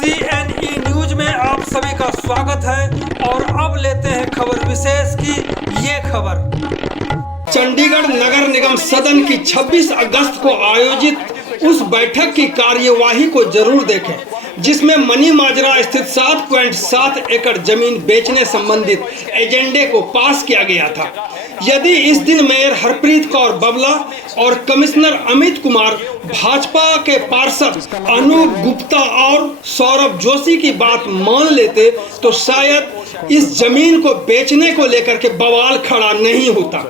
CNE news में आप सभी का स्वागत है और अब लेते हैं खबर विशेष की ये खबर। चंडीगढ़ नगर निगम सदन की 26 अगस्त को आयोजित उस बैठक की कार्यवाही को जरूर देखें जिसमें मनी माजरा स्थित 7.7 एकड़ जमीन बेचने संबंधित एजेंडे को पास किया गया था। यदि इस दिन मेयर हरप्रीत कौर बबला और कमिश्नर अमित कुमार भाजपा के पार्षद अनूप गुप्ता और सौरभ जोशी की बात मान लेते तो शायद इस जमीन को बेचने को लेकर के बवाल खड़ा नहीं होता।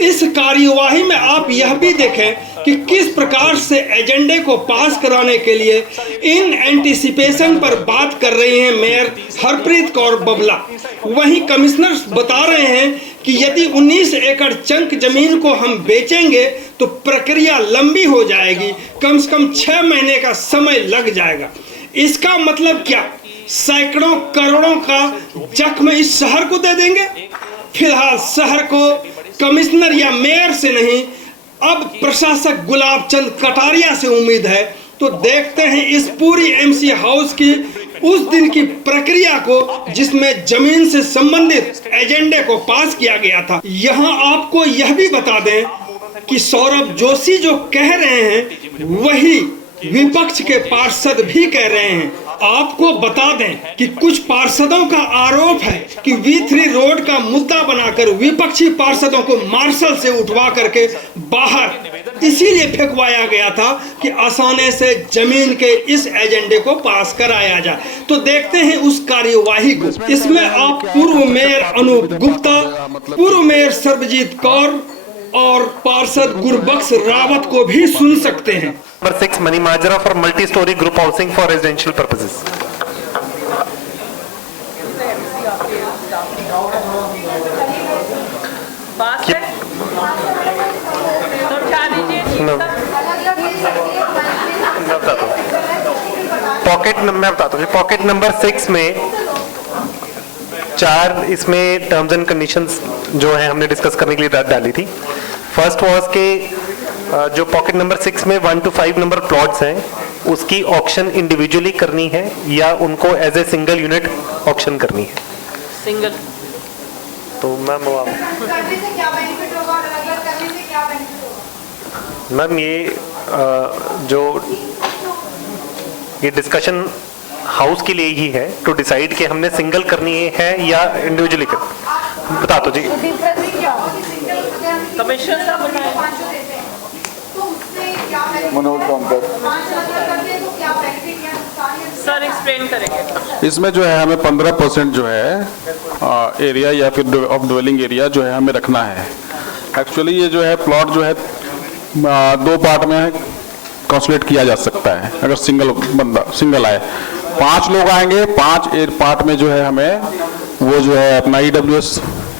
इस कार्यवाही में आप यह भी देखें कि किस प्रकार से एजेंडे को पास कराने के लिए इन एंटीसिपेशन पर बात कर रही हैं मेयर हरप्रीत कौर बबला। वहीं कमिश्नर बता रहे हैं कि यदि 19 एकड़ चंक जमीन को हम बेचेंगे तो प्रक्रिया लंबी हो जाएगी, कम से कम 6 महीने का समय लग जाएगा। इसका मतलब क्या, सैकड़ों करोड़ों का जख्म इस शहर को दे देंगे? फिलहाल शहर को कमिश्नर या मेयर से नहीं, अब प्रशासक गुलाब चंद कटारिया से उम्मीद है। तो देखते हैं इस पूरी MC हाउस की उस दिन की प्रक्रिया को जिसमें जमीन से संबंधित एजेंडे को पास किया गया था। यहाँ आपको यह भी बता दें कि सौरभ जोशी जो कह रहे हैं वही विपक्ष के पार्षद भी कह रहे हैं। आपको बता दें कि कुछ पार्षदों का आरोप है कि V3 रोड का मुद्दा बनाकर विपक्षी पार्षदों को मार्शल से उठवा करके बाहर इसीलिए फेंकवाया गया था कि आसानी से जमीन के इस एजेंडे को पास कराया जाए। तो देखते हैं उस कार्यवाही को। इसमें आप पूर्व मेयर अनूप गुप्ता, पूर्व मेयर सर्वजीत कौर और पार्षद गुरबख्श रावत को भी सुन सकते हैं। Number 6 Mani Majra for multi-story group housing for residential purposes. Pocket number 6 में 4 इसमें टर्म्स एंड कंडीशंस जो है हमने डिस्कस करने के लिए डाली थी। फर्स्ट वाज के जो पॉकेट नंबर 6 में 1 to 5 नंबर प्लॉट्स हैं उसकी ऑक्शन इंडिविजुअली करनी है या उनको as a single unit auction करनी है? सिंगल। तो मैम ये डिस्कशन हाउस के लिए ही है टू डिसाइड कि हमने सिंगल करनी है या इंडिविजुअली कर। बता दो जी। मनोज सर एक्सप्लेन करेंगे। इसमें जो है हमें 15% जो है एरिया या फिर ऑफ ड्वेलिंग एरिया जो है हमें रखना है। एक्चुअली ये जो है प्लॉट जो है 2 पार्ट में कंसोलिडेट किया जा सकता है। अगर सिंगल आए 5 लोग आएंगे, 5 पार्ट में जो है हमें वो जो है अपना EWS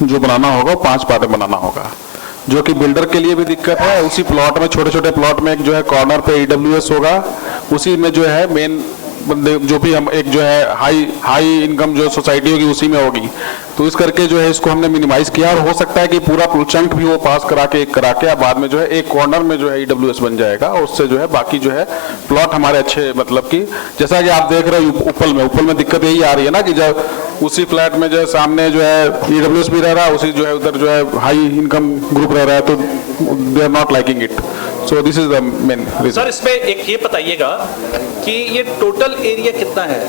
जो बनाना होगा 5 पार्ट में बनाना होगा, जो कि बिल्डर के लिए भी दिक्कत है। उसी प्लॉट में छोटे छोटे प्लॉट में एक जो है कॉर्नर पे EWS होगा, उसी में जो है मेन बंदे जो भी हम एक जो है हाई इनकम जो सोसाइटी होगी उसी में होगी। तो इस करके जो है इसको हमने मिनिमाइज किया और हो सकता है कि पूरा चंक भी वो पास करा के बाद में जो है एक कॉर्नर में जो है EWS बन जाएगा और उससे जो है बाकी जो है प्लॉट हमारे अच्छे, मतलब कि जैसा कि आप देख रहे हो उपल में दिक्कत यही आ रही है ना कि जब उसी फ्लैट में जो है सामने जो है EWS भी रह रहा है, उसी जो है उधर जो है हाई इनकम ग्रुप रह रहा है, तो they are not liking it. So this is the main reason. Sir इसमें एक ये बताइएगा कि ये टोटल एरिया कितना है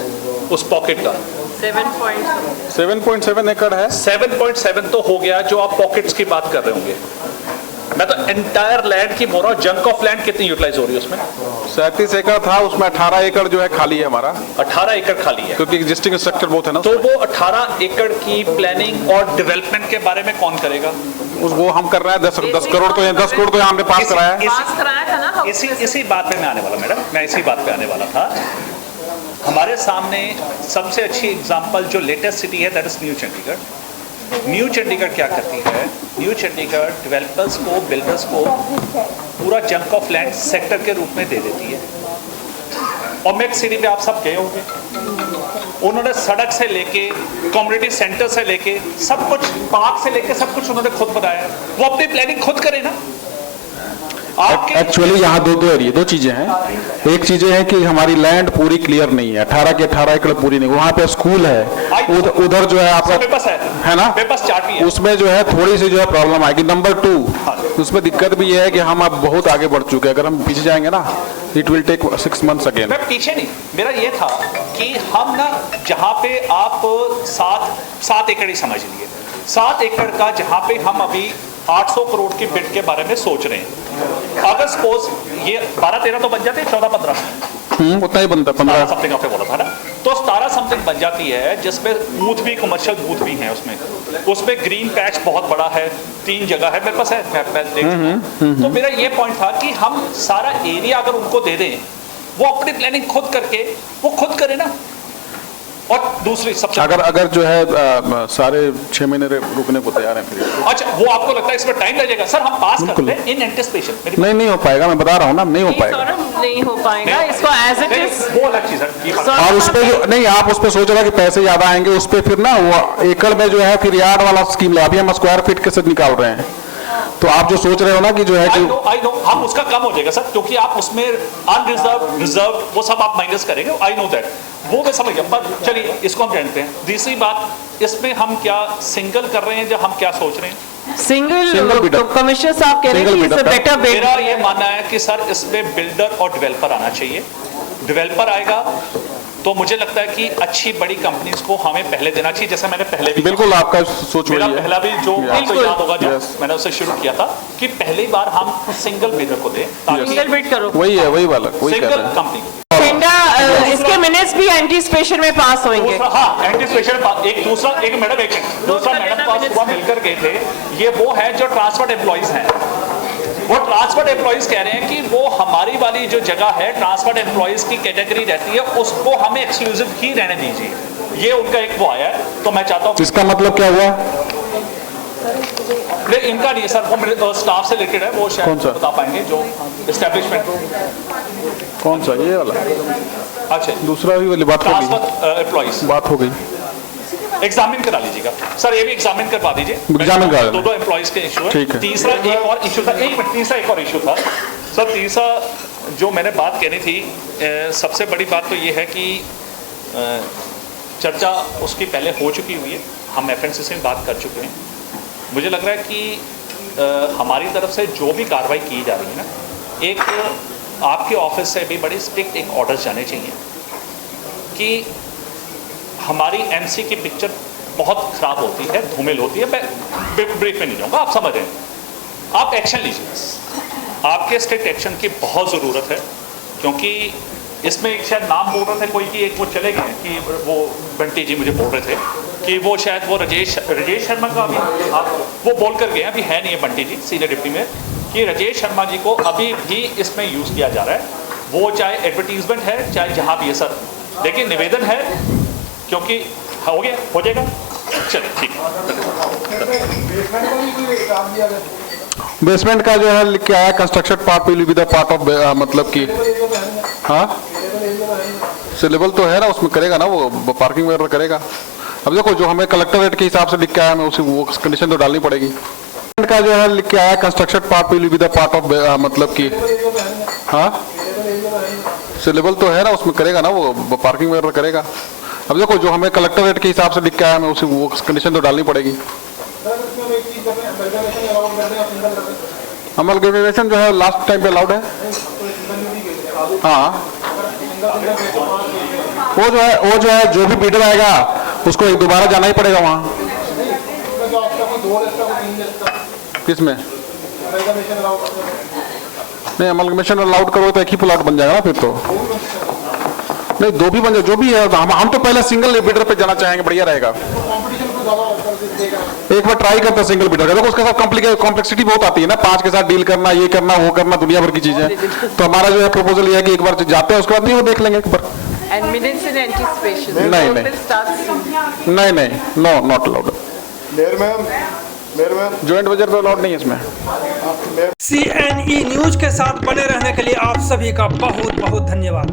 उस पॉकेट का? 7.7 एकड़ है। 7.7 तो हो गया जो आप पॉकेट्स की बात कर रहे होंगे। मैं तो एंटायर लैंड की बोल रहा हूँ। जंक ऑफ लैंड कितनी यूटिलाइज हो रही है उसमें? 37 एकड़ था, उसमें 18 एकड़ जो है खाली है हमारा। 18 एकड़ खाली है क्योंकि एग्जिस्टिंग स्ट्रक्चर बहुत है ना। तो वो 18 एकड़ की प्लानिंग और डेवलपमेंट के बारे में कौन करेगा? वो हम कर रहे हैं। 10 करोड़ तो 10 करोड़ तो हमने पास कराया है। इसी बात पे मैं आने वाला मैडम, मैं इसी बात पे आने वाला था। हमारे सामने सबसे अच्छी एग्जांपल जो लेटेस्ट सिटी है that is new Chandigarh. New Chandigarh क्या करती है? न्यू चंडीगढ़ डेवलपर्स को, बिल्डर्स को पूरा चंक ऑफ लैंड सेक्टर के रूप में दे देती है। और मेक्स सिटी में आप सब गए होंगे, उन्होंने सड़क से लेके कम्युनिटी सेंटर से लेके सब कुछ, पार्क से लेके सब कुछ उन्होंने खुद बनाया। वो अपनी प्लानिंग खुद करे ना। आपके एक्चुअली यहाँ दो एरिया, दो चीजें हैं। एक चीजें हैं कि हमारी लैंड पूरी क्लियर नहीं है, 18 के 18 एकड़ पूरी नहीं, वहाँ पे स्कूल है, उधर जो है आपका पेपर्स है ना, पेपर्स चार्ट भी है। उसमें जो है थोड़ी सी जो है प्रॉब्लम आएगी। नंबर 2 उसमें दिक्कत भी ये है कि हम अब बहुत आगे बढ़ चुके हैं, अगर हम पीछे जाएंगे ना it will take 6 months again. मैं पीछे नहीं, मेरा ये था कि हम ना जहाँ पे आप 7 एकड़ ही समझ लिए, 7 एकड़ का जहाँ पे हम अभी 800 करोड़ की बिड के बारे में सोच रहे हैं, अगर सपोज ये 12-13 तो बन जाते, 14-15 उतना ही बनता है, 15 समथिंग आपने बोला था ना, तो 17 समथिंग बन जाती है, जिसमें बूथ भी कमर्शियल बूथ भी हैं उसमें ग्रीन पैच बहुत बड़ा है, 3 जगह है, मेरे पास है, मैं देख। तो मेरा ये पॉइंट था कि हम सारा एरिया अगर उनको दे दें, वो अपनी प्लानिंग खुद करके वो खुद करे ना। और दूसरी सबसे अगर जो है सारे 6 महीने रुकने को तैयार हैं फिर, अच्छा, वो आपको लगता है इसमें टाइम लगेगा? सर हम पास करते हैं इन एंटिसिपेशन। नहीं हो पाएगा, मैं बता रहा हूँ ना, नहीं हो पाएगा। सौरभ नहीं हो पाएगा, इसको एज इट इज वो अलग चीज है। और उस पे जो नहीं, आप उस पे सोच रहे कि पैसे ज्यादा आएंगे, उस पे फिर ना वो एकड़ में जो है फिर यार्ड वाला स्कीम लगा, अभी हम स्क्वायर फीट के साथ निकाल रहे हैं, तो आप जो सोच रहे हो ना कि जो है कि आई नो हम उसका कम हो जाएगा सर, क्योंकि आप उसमें अनरिजर्व रिजर्व वो सब आप माइनस करेंगे, आई नो दैट, वो मैं समझ गया। पर चलिए इसको हम जानते हैं। दूसरी बात, इसमें हम क्या सिंगल कर रहे हैं, जो हम क्या सोच रहे हैं सिंगल तो कमिश्नर साहब कह रहे हैं कि इससे बेटर बिड। मेरा ये मानना है कि सर इसमें बिल्डर और डेवलपर आना चाहिए। डेवलपर आएगा तो मुझे लगता है कि अच्छी बड़ी कंपनीज को हमें पहले देना चाहिए, जैसे मैंने पहले भी बिल्कुल आपका सोच मेरा वही है। पहला भी जो आपको याद होगा, जो Yes. मैंने उससे शुरू किया था कि पहली बार हम सिंगल बिल्डर को दें, सिंगल बिड करो, वही है, वही वाला, वही कह सिंगल रहे हैं। कंपनी। इसके मिनट्स भी एंटीसिपेशन में पास होंगे। हाँ, एंटीसिपेशन एक दूसरा मैडम पास हुआ, मिलकर गए थे। ये वो है जो ट्रांसपोर्ट एम्प्लॉइज हैं, वो ट्रांसपोर्ट एम्प्लॉइज कह रहे हैं कि वो हमारी वाली जो जगह है ट्रांसपोर्ट एम्प्लॉइज की कैटेगरी रहती है, उसको हमें एक्सक्लूसिव ही रहने दीजिए। ये उनका एक वो आया है, तो मैं चाहता हूँ इसका मतलब क्या हुआ? इनका नहीं है सर, वो स्टाफ से रिलेटेड है, वो कौन शायद सा? बता पाएंगे, जो एस्टेब्लिशमेंट। कौन सा, ये वाला? अच्छा, दूसरा भी वाली बात हो गई, ट्रांसपोर्ट एम्प्लॉइज बात हो गई। एग्जामिन करा लीजिएगा सर, ये भी एग्जामिन करवा दीजिए। एग्जामिन करा देना। दो एम्प्लॉइज के इशू ठीक है। है। तीसरा एक और इशू था, तीसरा एक और इशू था सर। तीसरा जो मैंने बात कहनी थी, सबसे बड़ी बात तो ये है कि चर्चा उसकी पहले हो चुकी हुई है, हम एफएनसी से बात कर चुके हैं। मुझे लग रहा है कि हमारी तरफ से जो भी कार्रवाई की जा रही है ना, एक आपके ऑफिस से भी बड़े स्ट्रिक्ट एक ऑर्डर्स जाने चाहिए कि हमारी एमसी की पिक्चर बहुत ख़राब होती है, धूमिल होती है। मैं ब्रीफ में नहीं जाऊँगा, आप समझ रहे हैं। आप एक्शन लीजिए, आपके स्ट्रिक्ट एक्शन की बहुत ज़रूरत है, क्योंकि इसमें एक शायद नाम बोल रहे थे कोई कि एक वो चले गए कि वो बंटी जी मुझे बोल रहे थे कि वो शायद वो राजेश शर्मा का अभी आप वो बोल कर गए, अभी है नहीं है बंटी जी सीनियर डिप्टी में, कि राजेश शर्मा जी को अभी भी इसमें यूज़ किया जा रहा है, वो चाहे एडवर्टीजमेंट है चाहे जहाँ भी है सर। लेकिन निवेदन है, क्योंकि हो गया, हो जाएगा, चलिए ठीक है। बेसमेंट का जो है लिख के आया, construction part will be the part of, मतलब कि हाँ सिलेबल तो है ना, उसमें करेगा ना वो पार्किंग वगैरह करेगा। अब देखो जो हमें कलेक्टरेट के हिसाब से लिख के आया, हमें उसी वो कंडीशन तो डालनी पड़ेगी। का जो है लिख के आया, construction part will be the part of, मतलब कि हाँ सिलेबल तो है ना, उसमें करेगा ना वो पार्किंग वगैरह करेगा। अब देखो जो हमें कलेक्टरेट के हिसाब से लिख के आया, हमें उसी वो कंडीशन तो डालनी पड़ेगी। अमलगमेशन जो है लास्ट टाइम पे अलाउड है। हाँ वो जो है जो भी बिडर आएगा उसको एक दोबारा जाना ही पड़ेगा वहाँ। किसमें नहीं, अमलगमेशन अलाउड करो तो एक ही प्लॉट बन जाएगा ना फिर तो। नहीं दो भी बन जाए, जो भी है, हम तो पहले सिंगल बिडर पे जाना चाहेंगे, बढ़िया रहेगा। एक बार ट्राई करते हैं सिंगल बिडर का, देखो उसके साथ कॉम्प्लेक्सिटी बहुत आती है ना, 5 के साथ डील करना, ये करना वो करना, दुनिया भर की चीजें। तो हमारा जो है प्रपोजल ये है कि एक बार जाते हैं, उसके बाद नहीं वो देख लेंगे एक बार। नहीं no not allowed. Joint budget पे अलाउड नहीं है इसमें। CNE न्यूज के साथ बने रहने के लिए आप सभी का बहुत बहुत धन्यवाद।